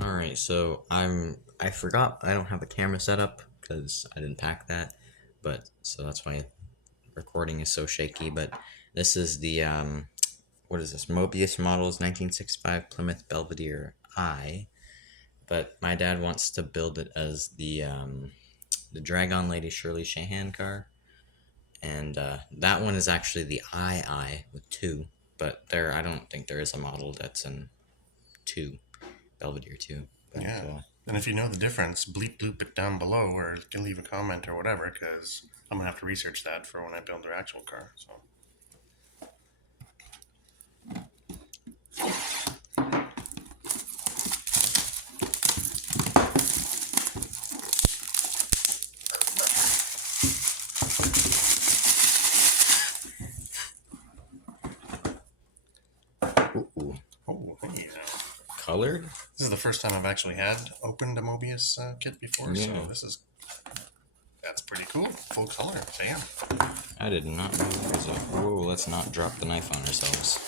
Alright, so I forgot I don't have a camera set up because I didn't pack that, but so that's why recording is so shaky. But this is the what is this? Mobius Models 1965 Plymouth Belvedere I. But my dad wants to build it as the Dragon Lady Shirley Shahan car, and that one is actually the I with two. But there, I don't think there is a model that's in two Belvedere two. But, Yeah. And if you know the difference, bleep bloop it down below, or you can leave a comment or whatever, because I'm gonna have to research that for when I build their actual car. So. ooh, Oh, hey. colored? This is the first time I've actually had opened a Mobius kit before, so Yeah. that's pretty cool. Full color, damn. I did not know there was a. Whoa, let's not drop the knife on ourselves.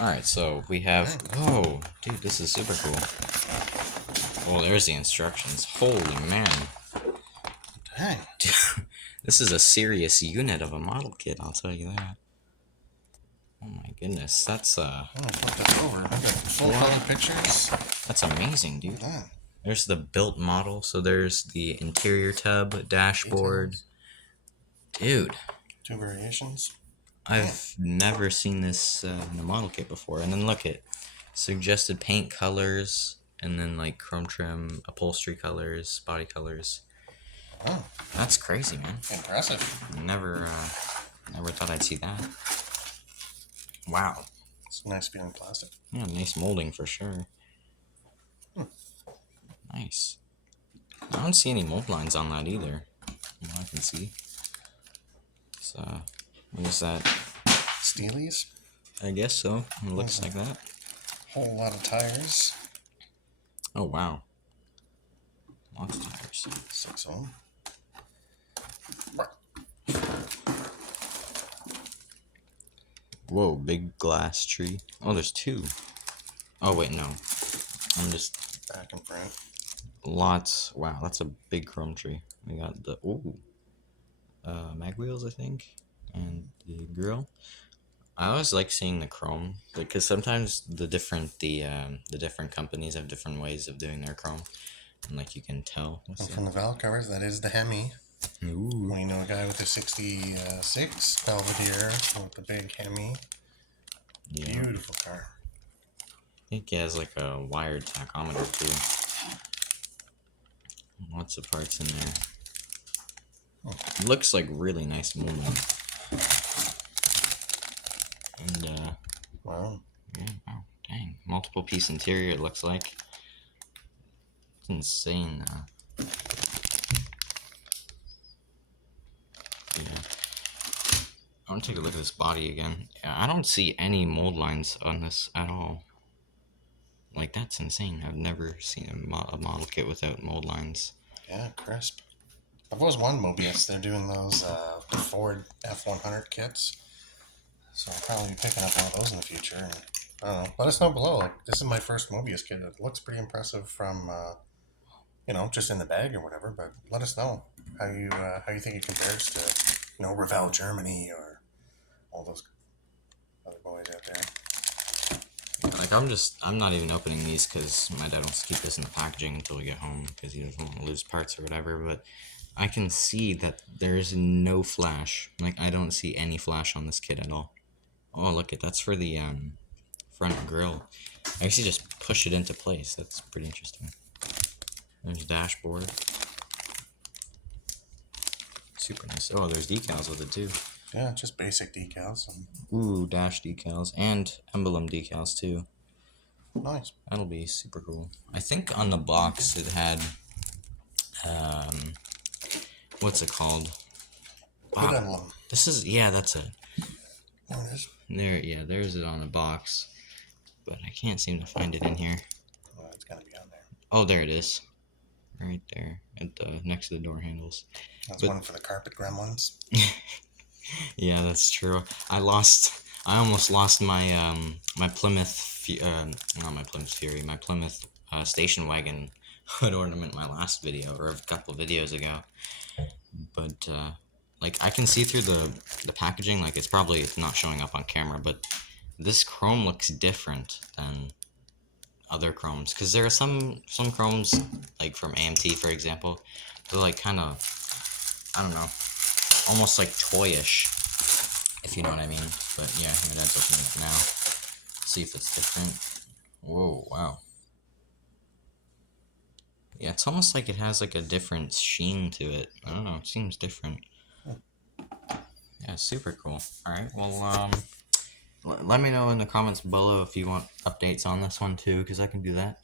Alright, so we have. Whoa, dude, this is super cool. Oh, there's the instructions. Holy man. Dang. Dude, this is a serious unit of a model kit, I'll tell you that. Oh my goodness, that's I'm gonna flip this over. I've got full color pictures. that's amazing, dude. Dang. There's the built model, so there's the interior tub, dashboard. Details. Dude, 2 variations. I've never seen this in a model kit before. And then look at suggested paint colors, and then like chrome trim, upholstery colors, body colors. Oh, That's crazy, man. impressive. Never thought I'd see that. Wow. It's nice feeling plastic. Yeah, nice molding for sure. Nice. I don't see any mold lines on that either. From what I can see. So, what is that? Steelies. I guess so. It looks like that. Whole lot of tires. Oh, wow. Lots of tires. 6 of them. Whoa, big glass tree. Oh, there's two. Oh, wait, no. I'm just... Back and front. Lots. Wow, that's a big chrome tree. We got the... Ooh. Mag wheels, I think. And the grill. I always like seeing the chrome, because sometimes the different companies have different ways of doing their chrome, and like you can tell. And from the valve covers, that is the Hemi. Ooh. We know a guy with a 66 Belvedere with the big Hemi. Yeah. Beautiful car. I think it has like a wired tachometer too. Lots of parts in there. It looks like really nice movement. And Wow. yeah, wow, dang, multiple piece interior. It looks like it's insane. Yeah. I want to take a look at this body again. Yeah, I don't see any mold lines on this at all. Like, that's insane. I've never seen a model kit without mold lines. Yeah, crisp. I've always wanted Mobius. They're doing those the Ford F100 kits. So I'll probably be picking up one of those in the future. And, I don't know. Let us know below. Like, this is my first Mobius kit. It looks pretty impressive from, just in the bag or whatever. But let us know how you think it compares to, Revell Germany or all those other boys out there. Like, I'm not even opening these because my dad wants to keep this in the packaging until we get home because he doesn't want to lose parts or whatever. But I can see that there's no flash. Like, I don't see any flash on this kit at all. Oh, look at that's for the front grille. I actually just push it into place. That's pretty interesting. There's dashboard. Super nice. Oh, there's decals with it too. Yeah, just basic decals. Ooh, dash decals and emblem decals too. Nice. That'll be super cool. I think on the box it had what's it called? Wow. Hood emblem. That's it. There it is. There's it on the box. But I can't seem to find it in here. Oh, it's gotta be on there. Oh, there it is. right there at the next to the door handles. That's But one for the carpet gremlins. yeah, that's true. I almost lost my my not my Plymouth Fury, my Plymouth station wagon hood ornament in my last video or a couple videos ago. But like I can see through the packaging, like it's not showing up on camera, but this chrome looks different than other chromes because there are some chromes like from AMT for example, they're like kind of, I don't know, almost like toyish, if you know what I mean. But yeah, my dad's opening it now. See if it's different. Whoa, wow. Yeah, it's almost like it has like a different sheen to it. I don't know, it seems different. Yeah, super cool. Alright, well, let me know in the comments below if you want updates on this one too, because I can do that.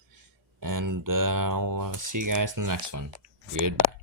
And I'll see you guys in the next one. Goodbye.